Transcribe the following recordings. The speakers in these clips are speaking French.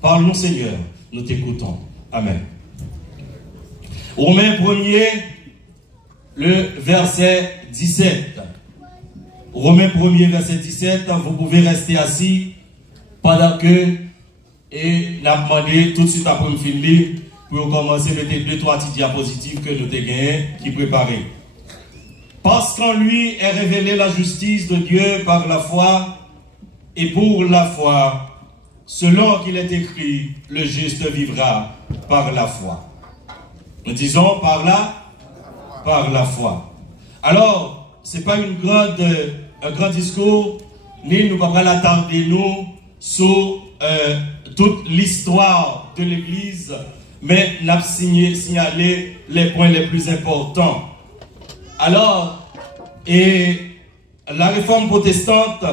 Parle-nous, Seigneur, nous t'écoutons. Amen. Romains 1er, le verset 17. Romains 1er, verset 17, vous pouvez rester assis pendant que, et n'a demandé tout de suite après me finir, pour commencer à mettre 2-3 petites diapositives que nous avons gagnées, qui préparées. Parce qu'en lui est révélée la justice de Dieu par la foi, et pour la foi, selon qu'il est écrit, le juste vivra par la foi. Nous disons par la foi. Alors, ce n'est pas un grand discours, ni nous ne pouvons pas l'attarder nous sur toute l'histoire de l'Église, mais nous avons signalé les points les plus importants. Alors, et la réforme protestante,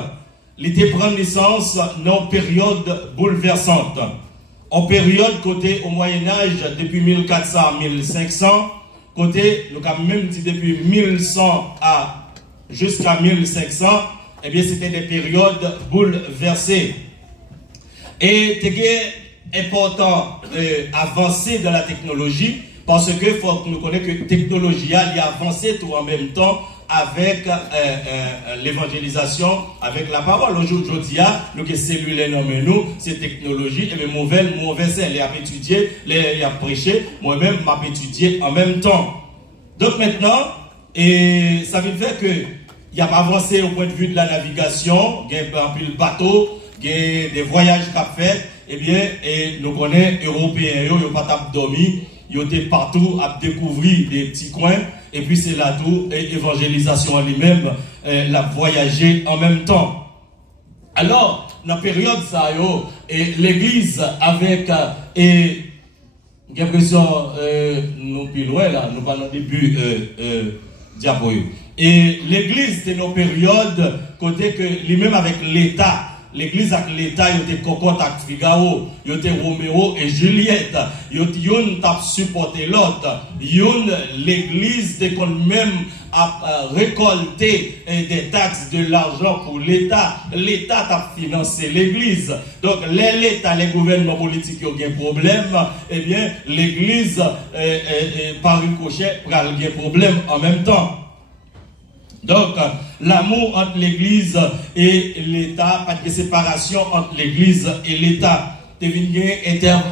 elle était prendre naissance dans une période bouleversante. En période côté au Moyen-Âge, depuis 1400 à 1500, côté, nous avons même dit depuis 1100 jusqu'à 1500, eh bien c'était des périodes bouleversées. Et c'est important d'avancer dans la technologie, parce que faut que nous connaissions que la technologie a avancé tout en même temps avec l'évangélisation, avec la parole. Aujourd'hui, nous que cellules nommé nous, c'est technologie, et bien mauvaise, elle a étudié, elle a prêché, moi-même, m'a étudié en même temps. Donc maintenant, et ça veut dire que il y a avancé au point de vue de la navigation, il y a un peu le bateau, il y a des voyages qu'a fait, et bien, et nous connaissons Européens, ils n'ont pas dormi, ils étaient partout à découvrir des petits coins. Et puis c'est là tout, et évangélisation en lui-même, la voyager en même temps. Alors, dans la période ça, l'église avec, et j'ai l'impression, nous plus loin là, nous parlons début diapo. Et l'église, c'est nos périodes, côté que lui-même avec l'État. L'église avec l'État, il y a des cocottes avec Figaro, il y a des Roméo et Juliette, il y a des tap supporté l'autre, l'église de même a récolté des taxes, de l'argent pour l'État. L'État a financé l'église. Donc, l'État, les gouvernements politiques qui ont un problème, eh bien, l'église, par ricochet, a un problème en même temps. Donc, l'amour entre l'Église et l'État, pas de séparation entre l'Église et l'État.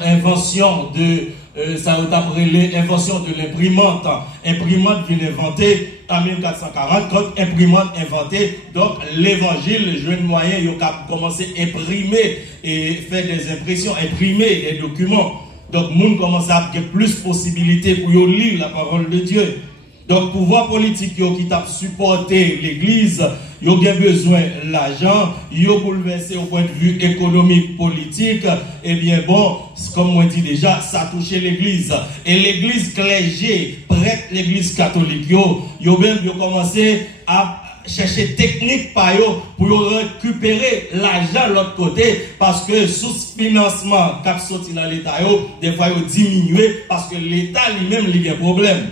Invention de, ça va appelé l'invention de l'imprimante. Imprimante vient inventée en 1440, quand imprimante inventée, donc l'évangile, le jeune moyen, il a commencé à imprimer et faire des impressions, imprimer des documents. Donc, le monde commence à avoir plus de possibilités pour lire la parole de Dieu. Donc, pouvoir politique qui t'a supporté l'Église, il y a besoin de l'argent, il y a bouleversé au point de vue économique, politique, et bien bon, comme on dit déjà, ça a touché l'Église. Et l'Église clergée, prête l'Église catholique, ils ont commencé à chercher technique pour récupérer l'argent de l'autre côté, parce que sous financement qui a sorti dans l'État, des fois ils ont diminué, parce que l'État lui-même il a un problème.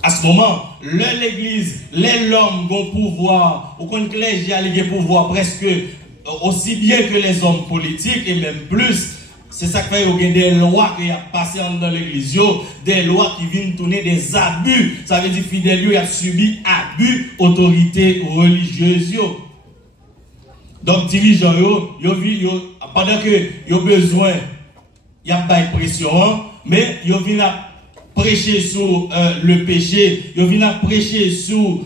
À ce moment, l'Église, l'homme ont pouvoir, ou qu'on clergé a le pouvoir presque aussi bien que les hommes politiques et même plus. C'est ça qui fait qu'il y a des lois qui ont passé dans l'Église, des lois qui viennent tourner des abus. Ça veut dire que fidèles ont subi abus, autorité religieuse. Donc, dirigeants, pendant qu'ils ont besoin, il y a pas de pression, mais ils viennent à prêcher sur le péché, ils viennent à prêcher sur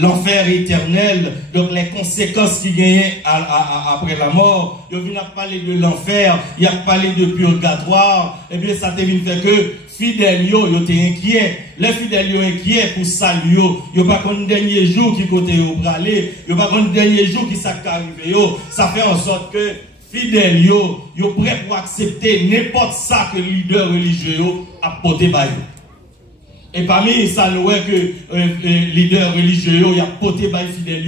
l'enfer éternel, donc les conséquences qui gagnent après la mort, ils viennent à parler de l'enfer, ils viennent à parler de purgatoire, et bien ça te vient faire que fidèles, ils étaient inquiets, les fidèles sont inquiets pour saluer, ils n'ont pas qu'un dernier jour qui côté au bralé, ils n'ont pas qu'un dernier jour qui s'est arrivé, ça fait en sorte que fidèles, yo prêt pour accepter n'importe ça que le leader religieux a porté par eux. Et parmi ça, nous voyons que leader religieux a porté par les fidèles,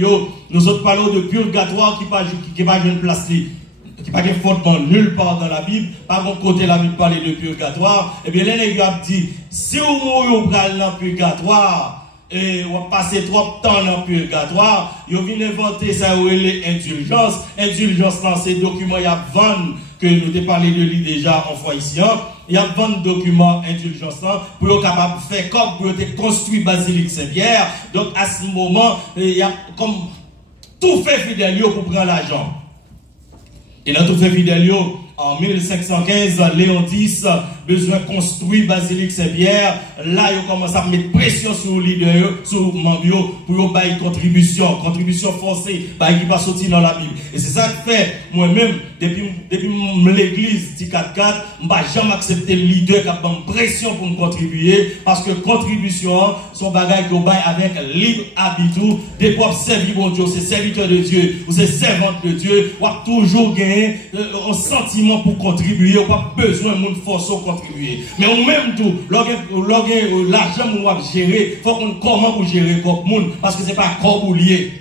nous autres parlons de purgatoire qui n'a pas une place, qui n'a pas de fondement nulle part dans la Bible, par mon côté la Bible parle de purgatoire, et bien les gens ont dit, si vous mourrez dans le purgatoire, et on passé trop de temps dans le purgatoire, ils viennent inventer ça, les indulgences. Indulgence, dans ces documents, il y a 20 que nous avons parlé de lui déjà en fois ici. Il y a 20 documents indulgence pour être capable de faire comme pour être construit Basilique Saint-Pierre. Donc à ce moment, il y a comme tout fait fidèle pour prendre l'argent. Et dans tout fait fidèle, en 1515, Léon X besoin de construire Basilique Saint-Pierre. Là, il commence à mettre pression sur les leaders, sur les membres, pour faire une contribution forcée, qui va sortir dans la Bible. Et c'est ça que fait, moi-même, depuis l'église du 4-4, je ne vais jamais accepter le leader qui a une pression pour me contribuer, parce que contribution, son bagage qu'on baille avec libre habitu, des propres servir bon Dieu, c'est serviteur de Dieu, ou c'est servante de Dieu, ou a toujours gagné un sentiment pour contribuer, ou pas besoin de force pour contribuer. Mais on même tout, l'argent qu'on va gérer, il faut qu'on comment pour gérer comme monde, parce que c'est pas corps ou lié.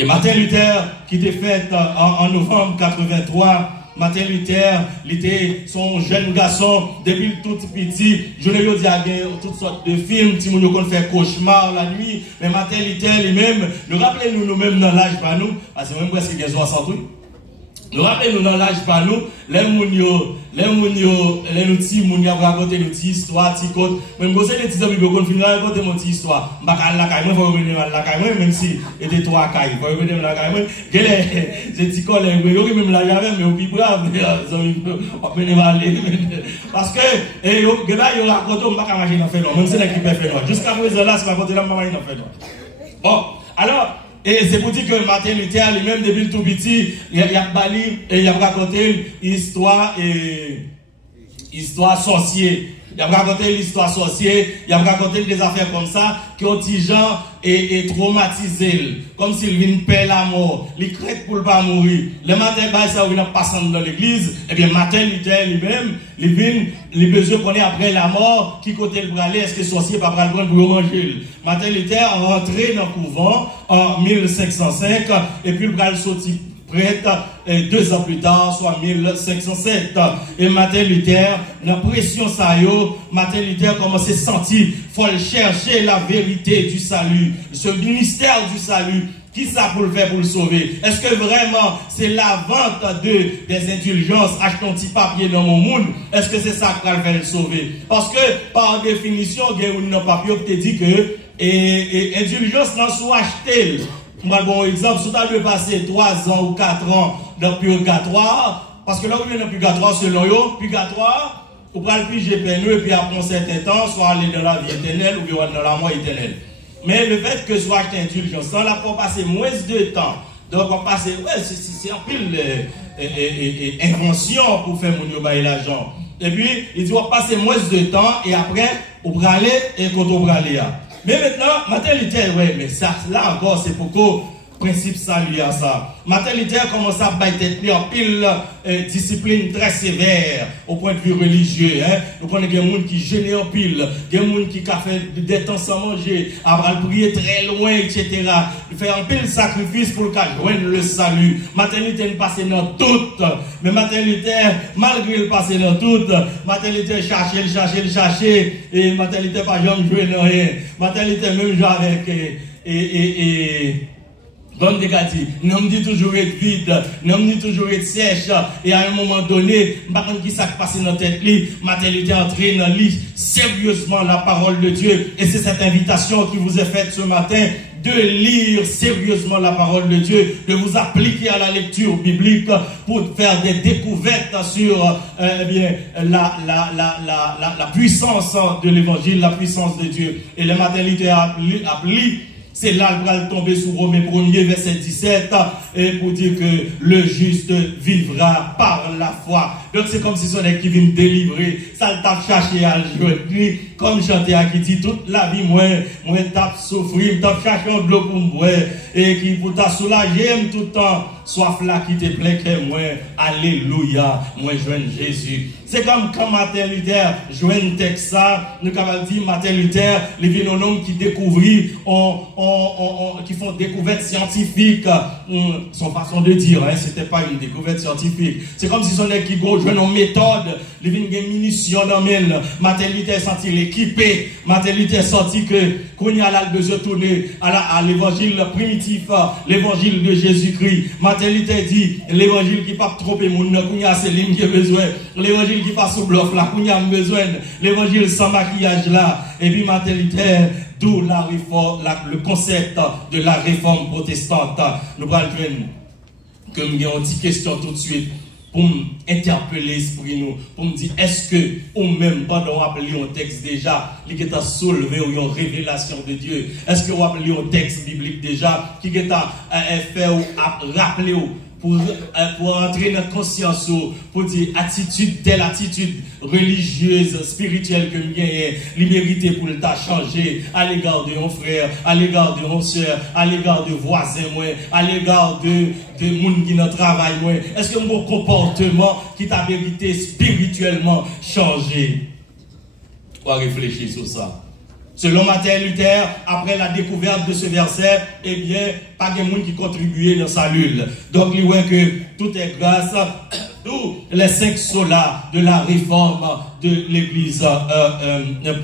Et Martin Luther, qui était fait en novembre 83, Martin Luther, il était son jeune garçon, depuis tout petit, je ne lui ai dit toutes sortes de films, si nous avons fait cauchemar la nuit, mais Martin Luther lui-même, nous rappelez-nous nous-mêmes dans l'âge par nous, parce que même presque 60 ans. Nous rappelons dans l'âge par nous, les petits moun y a raconté une petite histoire, petit côte. Même si les petits amis qu'on finit raconter une petite histoire. M'bakal la caille, faut revenir à la caille, même si était trois cailles, faut revenir à la caille. Que les petits collègues, yo même la j'avais mais au plus brave, on venir aller. Parce que que là yo raconte m'bakal marcher dans fait non, même si l'équipe fait non. Jusqu'à présent là, c'est pas côté là m'bakal dans fait non. Bon, alors et c'est pour dire que Martin Luther lui-même depuis le tout petit, il a bali et il a raconté histoire sorcier. Il a raconté l'histoire sorcier, il a raconté des affaires comme ça qui ont dit gens et traumatisé, comme s'il vient perdre la mort, il craint pour ne pas mourir. Le matin, ça vient passant dans l'église, et bien Martin Luther lui-même, il besoin qu'on ait après la mort, qui côté le bralé, est-ce que sorcier pas prendre pour manger. Martin Luther est rentré dans le couvent en 1505, et puis le bral sorti prête 2 ans plus tard, soit 1507. Et Martin Luther, la pression ça yo, Martin Luther commence à sentir, faut chercher la vérité du salut, ce ministère du salut. Qui ça pour le faire pour le sauver? Est-ce que vraiment c'est la vente des indulgences, acheter un petit papier dans mon monde? Est-ce que c'est ça qui va le faire le sauver? Parce que par définition, il y a un papier qui te dit que indulgence n'a soit acheté. Bon exemple, si tu as passer 3 ans ou 4 ans dans le purgatoire, parce que là où il y a dans le purgatoire, selon eux, purgatoire, on peut le piger peineux et puis après un certain temps, soit aller dans la vie éternelle ou bien dans la mort éternelle. Mais le fait que soit acheté indulgence, ça là pour passer moins de temps. Donc on passe, ouais, c'est un pile invention pour faire mon bailler l'argent. Et puis, il dit on passer moins de temps et après, on va aller et quand on va aller. Mais maintenant, Martin Luther, ouais, mais ça, là encore, c'est pourquoi principe salué à ça. Martin Luther commence à battre en pile discipline très sévère au point de vue religieux. Hein. Nous connaissons des gens qui gênent en pile, des gens qui fait des temps sans manger, après le prier très loin, etc. Il fait un pile sacrifice pour joindre le salut. Martin Luther passé dans tout. Mais Martin Luther, malgré le passé dans tout, Martin Luther cherchait, et Martin Luther pas jamais joué dans rien. Martin Luther même joué avec donc, nous me dit toujours être vide, nous me dit toujours être sèche, et à un moment donné, par contre, qui s'est passé dans tête, Martin Luther entré dans lit sérieusement la parole de Dieu, et c'est cette invitation qui vous est faite ce matin, de lire sérieusement la parole de Dieu, de vous appliquer à la lecture biblique pour faire des découvertes sur la puissance de l'évangile, la puissance de Dieu. Et le Martin Luther a lu. C'est là qu'il va tomber sur Romains 1er, verset 17, et pour dire que le juste vivra par la foi. Donc c'est comme si son qui vient délivrer, ça le tape chercher à jouer. Comme chanter à qui dit toute la vie, moi tape souffrir, tape chercher un bloc pour moi, et qui pour t'a soulager tout le temps, soif là qui te plaît que moi, alléluia, moi joigne Jésus. C'est comme quand Martin Luther joigne texte ça, nous avons dit Martin Luther, les vieux hommes qui découvrent, qui font découvertes scientifiques, son façon de dire, hein, c'était pas une découverte scientifique. C'est comme si son équipe jouait une méthode, les vignes munitions dans le maternité senti l'équipé, maternité senti que qu'on y a là besoin de tourner à l'évangile primitif, l'évangile de Jésus-Christ. Maternité dit l'évangile qui pas tromper mon qu'on y a c'est ligne qui a besoin, l'évangile qui passe au bluff là qu'on y a besoin, l'évangile sans maquillage là, et puis maternité d'où la réforme, le concept de la réforme protestante. Nous allons que nous avons une petite question tout de suite pour interpeller l'esprit nous, pour me dire est-ce que ou même pendant rappeler un texte déjà qui est soulevé ou une révélation de Dieu, est-ce que vous rappelez un texte biblique déjà qui est fait ou rappeler pour entrer dans la conscience, pour dire attitude, telle attitude religieuse, spirituelle que nous avons, liberté pour le changer à l'égard de mon frère, à l'égard de mon soeur, à l'égard de voisins, à l'égard de monde qui dans travail. Est-ce que mon comportement qui t'a vérité spirituellement changé? On va réfléchir sur ça. Selon Martin Luther, après la découverte de ce verset, eh bien, pas de monde qui contribuait dans sa lutte. Donc, il voit que tout est grâce à tous les 5 solas de la réforme de l'église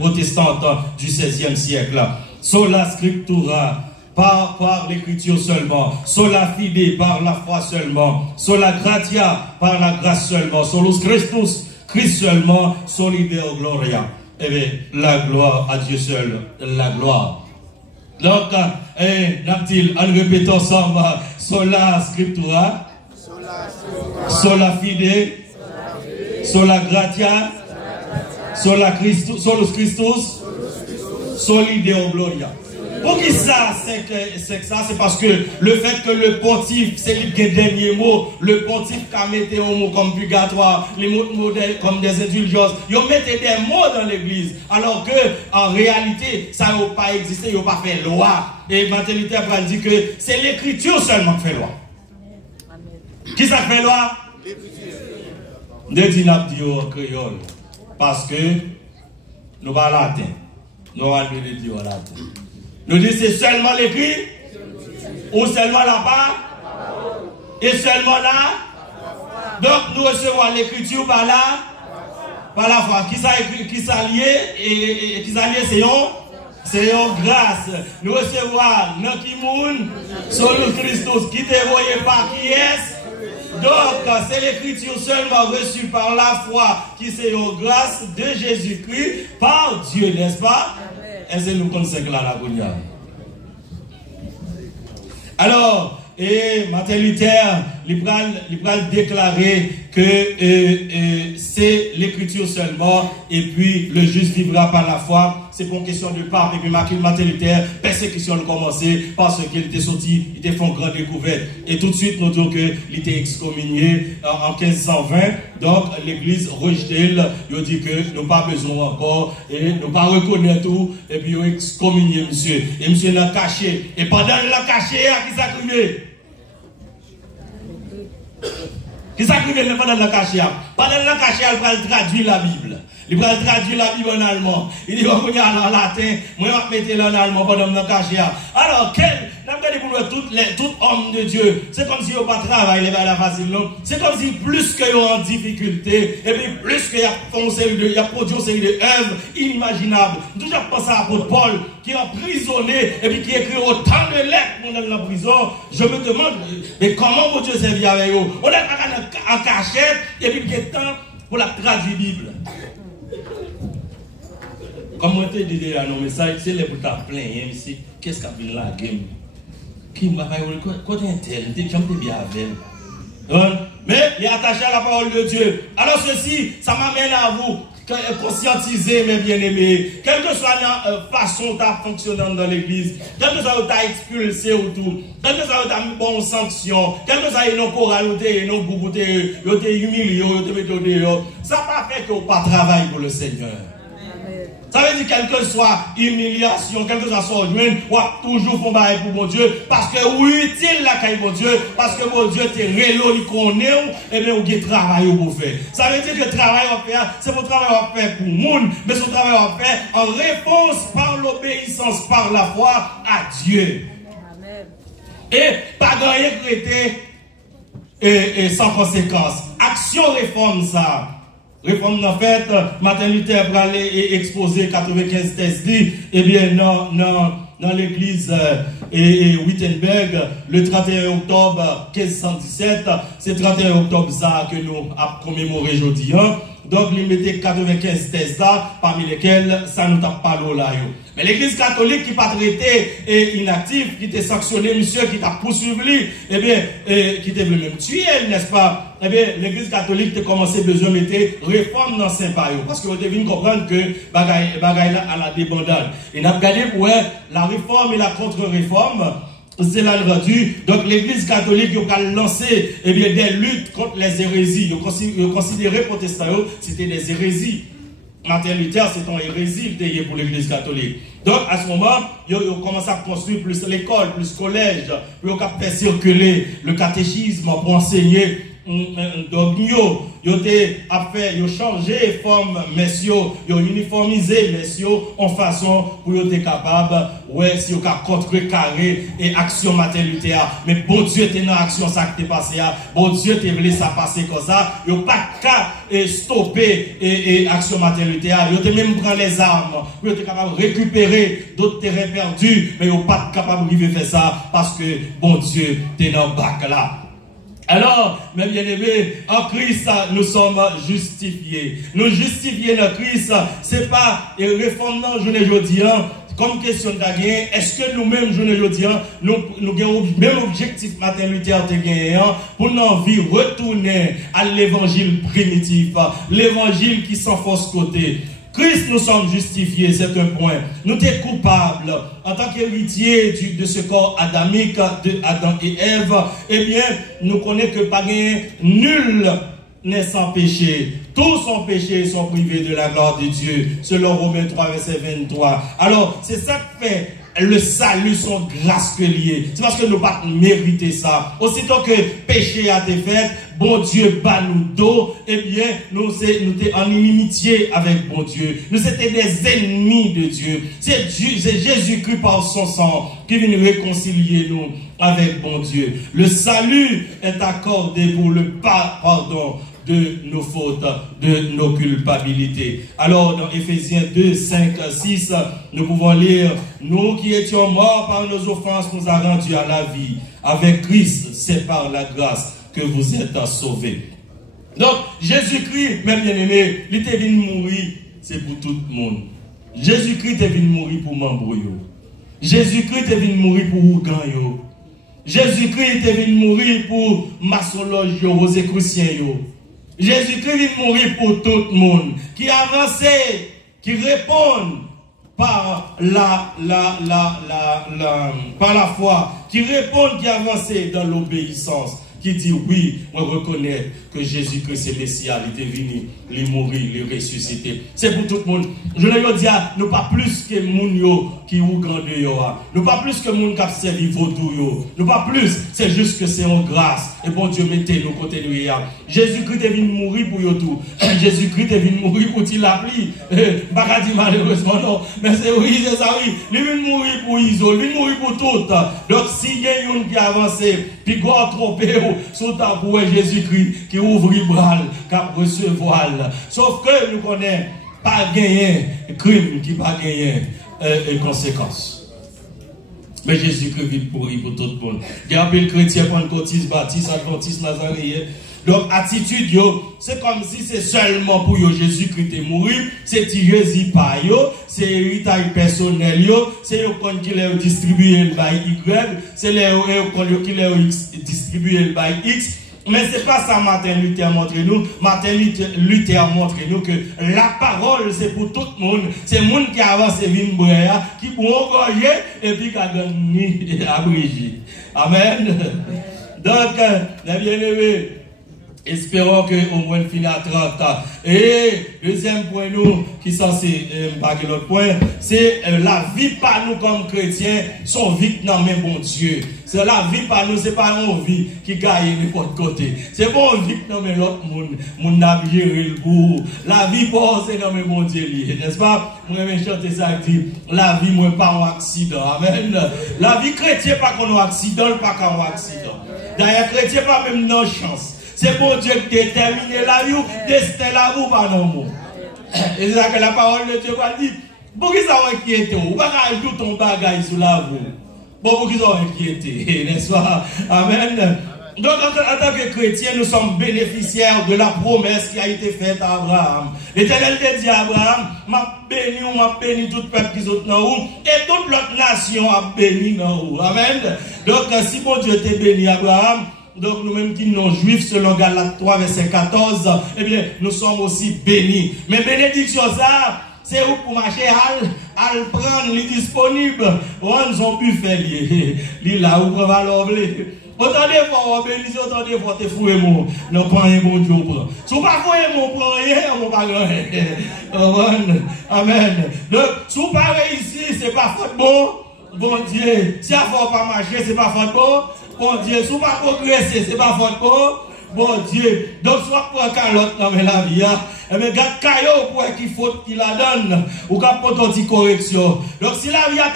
protestante du XVIe siècle. Sola scriptura, par l'écriture seulement. Sola fide, par la foi seulement. Sola gratia, par la grâce seulement. Solus Christus, Christ seulement. Soli Deo gloria. Eh bien, la gloire à Dieu seul, la gloire. Donc, en répétant ensemble, sola scriptura, sola fide, sola gratia, sola Christus, solus Christus, soli Deo gloria. Pour qui ça, c'est que ça, c'est parce que le fait que le pontife, c'est le dernier mot, le pontife qui a mis des mots comme purgatoire, les mots modèles comme des indulgences, ils ont mis des mots dans l'église, alors que en réalité, ça n'a pas existé, ils n'ont pas fait loi. Et Maternité a dit que c'est l'écriture seulement qui fait loi. Amen. Qui ça fait loi? L'écriture. Ne dis pas en créole, parce que nous pas latin, nous allons le dire en latin. Nous disons c'est seulement l'écrit ou seulement la parole et seulement là. Donc nous recevons l'écriture par là, par la foi. Qui s'allie et qui s'allie c'est une grâce. Nous recevons notre monde, Solus Christus qui te voyait pas qui est. Donc c'est l'écriture seulement reçue par la foi qui c'est une grâce de Jésus-Christ par Dieu, n'est-ce pas? Est-ce que nous connaissons la Gounia? Alors, et Martin Luther, il va déclarer que c'est l'écriture seulement, et puis le juste vivra par la foi. C'est pour une question de pape, et puis Martin Luther, persécution a commencé parce qu'il était sorti, il était fait une grande découverte. Et tout de suite, nous disons qu'il était excommunié en 1520. Donc, l'église rejeté, il dit que nous n'avons pas besoin encore, et nous pas reconnaître tout, et puis il a excommunié monsieur. Et monsieur l'a caché. Et pendant l'a caché, à qui ça crié? Qui ça crié pendant l'a caché? Pendant l'a caché, il va traduire la Bible. Il va traduire la Bible en allemand. Il dit, on y a en latin, moi je vais mettre en allemand pendant le cacher. Alors, tout homme de Dieu, c'est comme si il n'y a pas de travail, la facile. C'est comme si plus qu'il y a en difficulté, et puis plus qu'il y a produit une série d'œuvres inimaginables. Nous avons pensé à l'apôtre Paul, qui est emprisonné, et puis qui écrit autant de lettres dans la prison. Je me demande, mais comment Dieu servir avec eux? On est en cachette, et puis il y a temps pour la traduire Bible. Comme on te dit dans nos messages, c'est les bouteilles pleines ici. Qu'est-ce qu'a fait la game? Qui m'a fait quoi est tel? J'aime bien avec. Mais il est attaché à la parole de Dieu. Alors ceci, ça m'amène à vous conscientiser, mes bien-aimés. Quelle que soit la façon de fonctionner dans l'église, quelle que soit ta expulsé ou tout, quelle que soit ta bonne sanction, quelle que soit nos chorales, nos groupes, nos humiliés, ça n'a pas fait que vous pas travailler pour le Seigneur. Ça veut dire quelle que soit humiliation, quelle que soit son joint, ou toujours font bail pour mon Dieu, parce que oui, utile la caille mon Dieu, parce que mon Dieu t'est rélo, il connaît, et bien, vous avez travail pour faire. Ça veut dire que le travail à faire, c'est votre travail à faire pour le monde, mais son travail à faire en réponse par l'obéissance, par la foi à Dieu. Amen. Et pas rien traité et sans conséquence. Action réforme ça. Réforme en fait, Martin Luther pour aller exposer 95 thèses dit, eh bien dans l'église Wittenberg, le 31 octobre 1517, c'est 31 octobre ça que nous avons commémoré aujourd'hui. Hein? Donc, il mettait 95 thèses là, parmi lesquelles ça nous tape pas l'eau là. Mais l'église catholique qui pas traité et inactif, qui était sanctionné, monsieur, qui t'a poursuivi, eh bien, qui t'a voulu même tuer, n'est-ce pas? Eh bien, l'église catholique a commencé besoin de mettre réforme dans Saint-Payo. Parce que vous devez comprendre que bagaille là à la débandade. Et nous avons regardé pour la réforme et la contre-réforme. C'est là le rendu. Donc l'église catholique a lancé eh bien, des luttes contre les hérésies. Ils considéraient protestants, c'était des hérésies. Martin Luther, c'est une hérésie pour l'église catholique. Donc à ce moment, ils ont commencé à construire plus l'école, plus le collège. Ils ont fait circuler le catéchisme pour enseigner. Donc, ils ont changé forme, messieurs, ils ont uniformisé, messieurs, en façon pour être capable, ouais, si ils ont contrecarré et action Martin Luther. Mais bon Dieu, t'es dans l'action, ça qui t'est passé, bon Dieu, t'es voulu ça passer comme ça, ils n'ont pas qu'à stopper et action Martin Luther, ils ont même pris les armes, ils ont été capables de récupérer d'autres terrains perdus, mais ils n'ont pas capable de faire ça parce que bon Dieu, t'es dans le bac là. Alors, mes bien-aimés, en Christ, nous sommes justifiés. Nous justifier dans Christ, c'est pas réforme dans journée aujourd'hui, comme question de gagner. Est-ce que nous-mêmes, journée aujourd'hui, nous avons le même objectif, Martin Luther a gagné, pour nous envie retourner à l'évangile primitif, l'évangile qui s'enfonce côté. Christ, nous sommes justifiés, c'est un point. Nous sommes coupables en tant qu'héritiers de ce corps adamique de Adam et Ève. Eh bien, nous connaissons que pas nul n'est sans péché. Tous sont péchés et sont privés de la gloire de Dieu, selon Romains 3, verset 23. Alors, c'est ça qui fait le salut, son grâce que lié. C'est parce que nous pas mérité ça. Aussitôt que péché a été fait, bon Dieu bat nous dos, eh bien, nous sommes en inimitié avec bon Dieu. Nous étions des ennemis de Dieu. C'est Jésus-Christ par son sang qui vient nous réconcilier nous avec bon Dieu. Le salut est accordé pour le pardon de nos fautes, de nos culpabilités. Alors, dans Éphésiens 2, 5, 6, nous pouvons lire, nous qui étions morts par nos offenses, nous a rendus à la vie. Avec Christ, c'est par la grâce que vous êtes sauvés. Donc, Jésus-Christ, mes bien-aimés, il était venu mourir, c'est pour tout le monde. Jésus-Christ est venu mourir pour Mambrou. Jésus-Christ est venu mourir pour Ougan. Jésus-Christ est venu mourir pour Massologe, Rosicrucien. Jésus-Christ est venu mourir pour tout le monde. Qui avance, qui répond par par la foi, qui répond, qui avance dans l'obéissance. Qui dit oui, on reconnaît que Jésus-Christ est Messia, il est venu, il est mort, il est ressuscité. C'est pour tout le monde. Je le dis, nous pas plus que moun qui ou grande yo. Nous pas plus que moun qui a servi vaudou yo. Nous pas plus, c'est juste que c'est en grâce. Et bon Dieu, mettez nous côté nous. Jésus-Christ est venu mourir pour yo tout. Jésus-Christ est venu mourir pour qu'il l'appli. Pas dit malheureusement non. Mais c'est oui, c'est ça oui. Il est venu mourir pour Iso, il est venu mourir pour tout. Donc si il y a une qui avance, puis quoi trompé sous ta bouée Jésus-Christ qui ouvre les bras, qui recevoir. Sauf que nous connaissons pas gagner crime qui pas gagner conséquences. Mais Jésus-Christ vit pour tout le monde. Il y a un peu de chrétiens, pentecôtistes, baptistes, adventistes, nazaréens. Donc, attitude, c'est comme si c'est seulement pour Jésus-Christ est mort, c'est Jésus pas c'est héritage personnel, c'est eux qui leur distribué le bail Y, c'est eux qui leur distribué le bail X. Mais ce n'est pas ça Martin Luther a montré nous. Martin Luther a montré nous que la parole c'est pour tout le monde. C'est le monde qui avance vin boya, qui pour encourager et puis qui a gagné abrégé. Amen. Donc, les bien-aimés, Espérons que au moins finir à 30. Et deuxième point nous qui est censé baguer l'autre point, c'est la vie par nous comme chrétiens, son vie dans mes bon Dieu. C'est la vie par nous, c'est pas une vie qui gagne n'importe côté. C'est bon vie dans mes l'autre monde, mon habillé le bout. La vie pour c'est dans mes bon Dieu, n'est-ce pas? Moi je chanter ça dit la vie moi pas un accident. Amen. La vie chrétienne pas qu'on a un accident, pas qu'on a un accident. D'ailleurs chrétien pas même non chance. C'est bon Dieu qui détermine la vie, destin la vie par nos mots. Et c'est ça que la parole de Dieu va dire. Pour qu'ils soient inquiétés, ou pas ajouter ton bagage sur la vie. Bon, pour qu'ils soient inquiétés, n'est-ce pas? Amen. Donc, en tant que chrétiens, nous sommes bénéficiaires de la promesse qui a été faite à Abraham. L'Éternel te dit à Abraham, m'a béni tout peuple qui sont dans vous, et toute l'autre nation a béni dans vous. Amen. Donc, si bon Dieu t'a béni, Abraham, donc nous-mêmes qui sommes juifs, selon Galates 3, verset 14, eh bien, nous sommes aussi bénis. Mais bénédiction, ça, c'est où pour marcher, à le prendre, les disponible. On son buffet, li là, où on va l'ouvrir. Autant de fois, on bénit, autant de fois, tu fouilles mon, non, pas un bon Dieu. Si vous ne fouillez mon, prend rien, on va grand. Amen. Donc, si vous pas réussi, c'est pas faute bon Dieu. Si vous ne pas marcher, c'est pas faute bon Dieu. Si vous ne pas progresser, c'est pas faute bon Dieu. Donc, soit pour un calotte dans la vie, eh bien, garde caillot pour qu'il faut qu'il la donne, ou qu'il faut une petite correction. Donc, si la vie a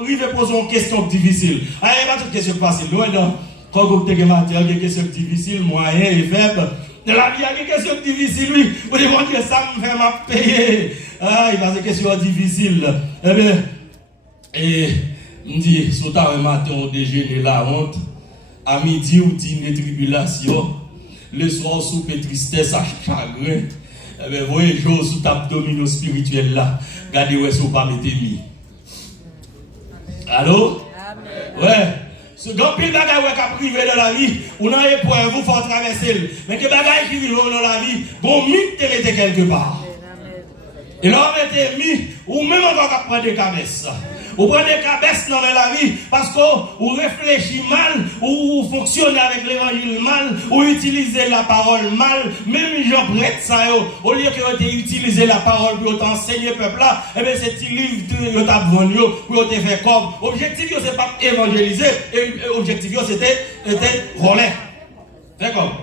arrivé à poser une question difficile, il n'y a pas toute question facile. Quand vous avez des questions difficiles, moyennes et faibles, dans la vie, il y a des questions difficiles, oui. Vous demandez que ça me fait payer. Ah, il y a des questions difficiles. Eh bien, et on dit, si vous avez matin, on déjeuner la honte, à midi, ou dîner tribulation, le soir, soupe tristesse, à chagrin. Eh bien, vous voyez, jour sous abdominaux spirituel là, regardez où est-ce que vous pas mettez mis. Allô? Ouais. Ce grand pile bagaille qui a privé dans la vie, on a épreuve, vous faut traverser. Mais que bagaille qui vivent dans la vie, bon, mythe te mettez quelque part. Et là, on mettez mis, ou même encore prendre des cabesses. Vous prenez des cabesses dans la vie parce que vous réfléchissez mal, ou vous fonctionnez avec l'évangile mal, ou utilisez la parole mal, même les gens prêtent ça, au lieu que vous utilisez la parole pour enseigner le peuple là, et bien c'est un livre que vous avez vendu pour te faire comme. L'objectif, ce n'est pas évangéliser, l'objectif, c'était voler. D'accord?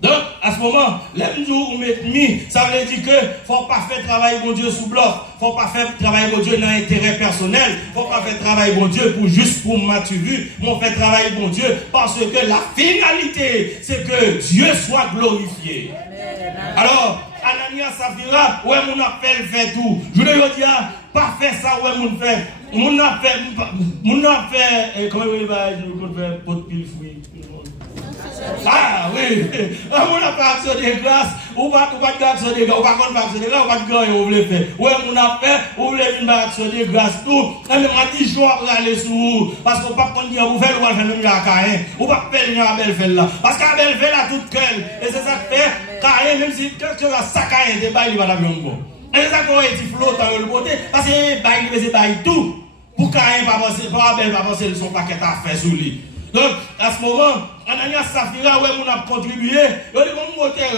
Donc, à ce moment, les jours où vous mettez mis, ça veut dire que faut pas faire travail bon Dieu sous bloc, faut pas faire travail bon Dieu dans l'intérêt personnel, faut pas faire travail bon Dieu pour juste pour m'attirer, on fait travail bon Dieu parce que la finalité, c'est que Dieu soit glorifié. Alors, Ananias Saphira, ouais, mon appel fait tout. Je veux dire, pas faire ça, ouais, mon fait. Mon appel, comment il va, je vais pas de pile fouille. Ah oui, on n'a pas action de grâce, ou pas de action de grâce, ou pas de action de grâce, ou pas de grâce, on voulait faire. Oui, on a fait, on voulait une action de grâce, tout. Et même à 10 jours après aller sous, parce qu'on ne peut pas dire, vous faites, ou pas faire même la Caïn, ou pas faire une belle fête là. Parce qu'à belle fête là, toute gueule. Et c'est ça que fait, Caïn, même si tu as ça Caïn, c'est bail, il va la bien bon. Et c'est ça qu'on a été flottant dans le côté, parce que c'est bail tout. Pour Caïn, pas penser, pour Abel, pas penser son paquet à faire sous lui. Donc, à ce moment, Ananias Saphira, ouais, on a contribué. Il dit, mon terrain,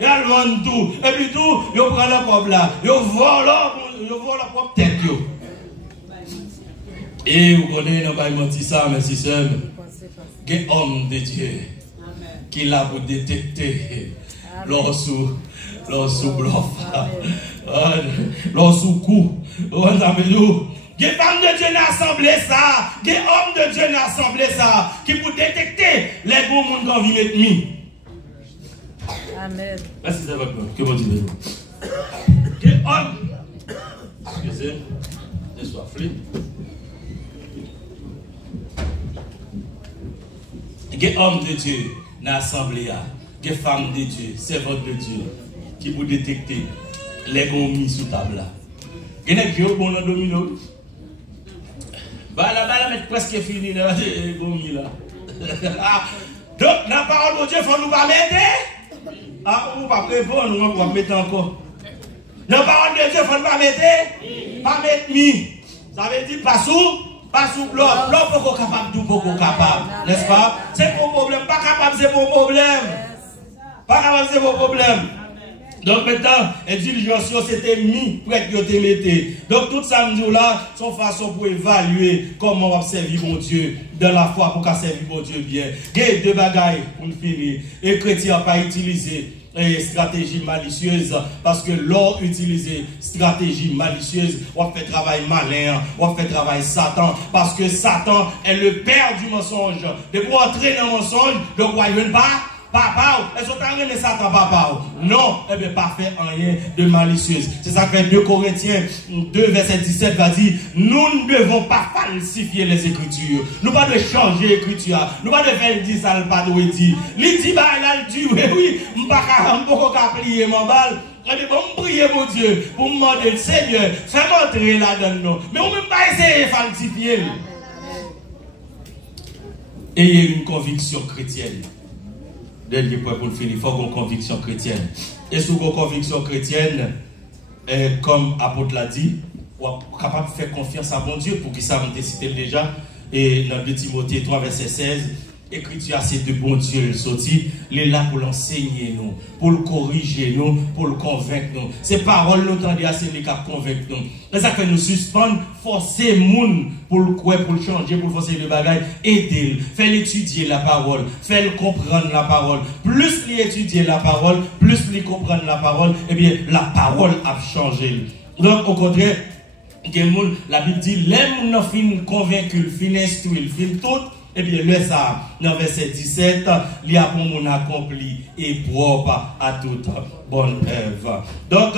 il y a le vent tout. Et puis tout, il prend la propre là. Il vole la propre tête. Et vous connaissez, on va mentir ça, mes sœurs. Il y a un homme de Dieu qui est là pour détecter lorsqu'on bluff, lorsqu'on coup. Il y a femme de Dieu dans l'assemblée ça, il y a homme de Dieu dans l'assemblée ça, qui pour détecter les bons mondes qu'on vit mettre mis. Amen. Merci c'est votre nom. Que bon Dieu. Il y a homme. Excusez, ne sois flip. Il y a homme de Dieu dans l'assemblée, il y a femme de Dieu, servante de Dieu, qui pour détecter les bons mis sous table. Il y a des bon dans domino. Bah la mettre presque fini là, gomi là. Donc la parole de Dieu faut nous pas mettre. Ah, on va répondre, on va mettre encore. La parole de Dieu faut nous pas mettre mi. Ça veut dire pas sous Pas sous l'eau, l'eau pas capable, tout pas capable. N'est-ce pas? C'est mon problème. Pas capable, c'est mon problème. Pas capable, c'est mon problème. Donc maintenant, indulgence, c'était mis pour être metté. Donc tout ça, nous là, son façon pour évaluer comment on va servir mon Dieu dans la foi pour qu'on servir mon Dieu bien. Il y a deux bagailles pour nous finir. Et chrétien pas utiliser stratégie malicieuse parce que l'or utilisé stratégie malicieuse, on fait travail malin, on fait travail Satan parce que Satan est le père du mensonge. De pour entrer dans le mensonge, le royaume pas. Papa, est-ce que tu as regardé Satan, papa? Non, eh bien, pas fait rien de malicieuse. C'est ça que 2 Corinthiens 2, verset 17 va dire, nous ne devons pas falsifier les Écritures. Nous ne devons pas changer l'Écriture. Nous ne devons pas faire dire ça, le pas de dire. Il dit, bah, il a dit, oui, je ne peux pas plier mon balle. Je vais prier mon Dieu pour me demander, Seigneur, fais-moi entrer là-dedans. Mais on ne peut pas essayer de falsifier. Ayez une conviction chrétienne. Dernier point pour le finir, il faut une conviction chrétienne. Et sous une conviction chrétienne, comme l'apôtre l'a dit, on est capable de faire confiance à mon Dieu pour qu'il s'en cité déjà. Et dans 2 Timothée 3, verset 16, Écriture, c'est de bon Dieu, il est là pour l'enseigner nous, pour le corriger nous, pour le convaincre nous. Ces paroles, nous entendons assez les cas convaincre nous. C'est ça que nous suspendons, forcer les gens pour le croire, pour le changer, pour le forcer le bagage, aider, faire étudier la parole, faire comprendre la parole. Plus il étudier la parole, plus il comprendre la parole, eh bien, la parole a changé. Donc, au contraire, la Bible dit, les gens fin convaincus, fin instruits, fin tout. Eh bien, le ça, dans verset 17, il y a pour mon accompli et propre à toute bonne œuvre. Donc,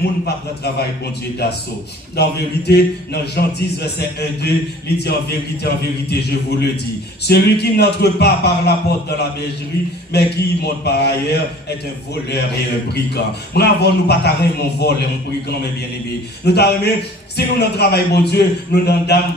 mon pas de travail, bon Dieu, d'assaut. Dans vérité, dans Jean 10, verset 1-2, il dit en vérité, je vous le dis. Celui qui n'entre pas par la porte dans la bergerie, mais qui monte par ailleurs, est un voleur et un brigand. Bravo, nous pas t'arrêter mon vol et mon brigand, mais bien aimé. Nous t'arrêter, si nous n'en travaillons, bon Dieu, nous n'en dame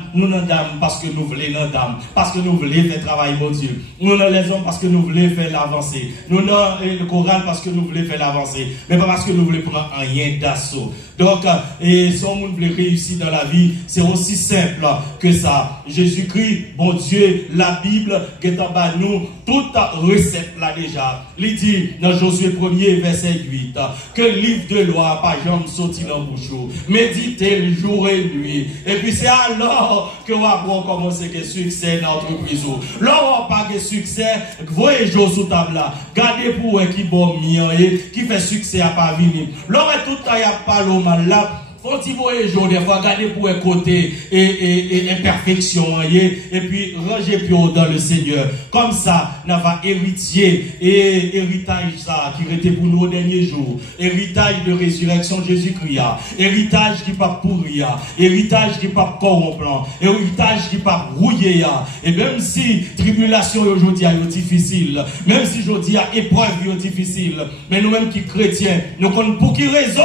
parce que nous voulons n'en dame, parce que nous voulons faire travail, bon Dieu. Nous n'en les hommes parce que nous voulons faire l'avancée. Nous n'en le choral parce que nous voulons faire l'avancée. Mais pas parce que nous voulons prendre un rien d'assaut. Donc, si on veut réussir dans la vie, c'est aussi simple que ça. Jésus-Christ, bon Dieu, la Bible, qui est en bas de nous, toute recette là déjà. Il dit dans Josué 1er, verset 8, que le livre de loi, pas jamais sorti dans le bouchon. Méditez le jour et nuit. Et puis c'est alors que on va commencer que succès dans l'entreprise. Là, on pas de succès, voyez Joe sous table là. Gardez pour qui bon mien, qui fait succès à pas venir. Là, tout le temps, il n'y a pas le mal là. Faut-il voyer jour, des fois, garder pour un côté et imperfection, et puis ranger plus dans le Seigneur. Comme ça, on va héritier et héritage ça qui était pour nous au dernier jour. Héritage de résurrection de Jésus-Christ. Héritage qui pas pourrir. Héritage qui pas corrompre. Héritage qui pas rouiller. Et même si tribulation aujourd'hui est difficile, même si aujourd'hui épreuve est difficile, mais nous-mêmes qui chrétiens, nous connaissons pour quelle raison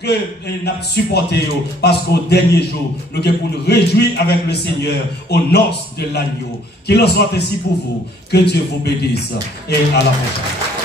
que nous avons supporté, parce qu'au dernier jour, nous devons nous réjouir avec le Seigneur aux noces de l'agneau. Qu'il en soit ainsi pour vous. Que Dieu vous bénisse et à la prochaine.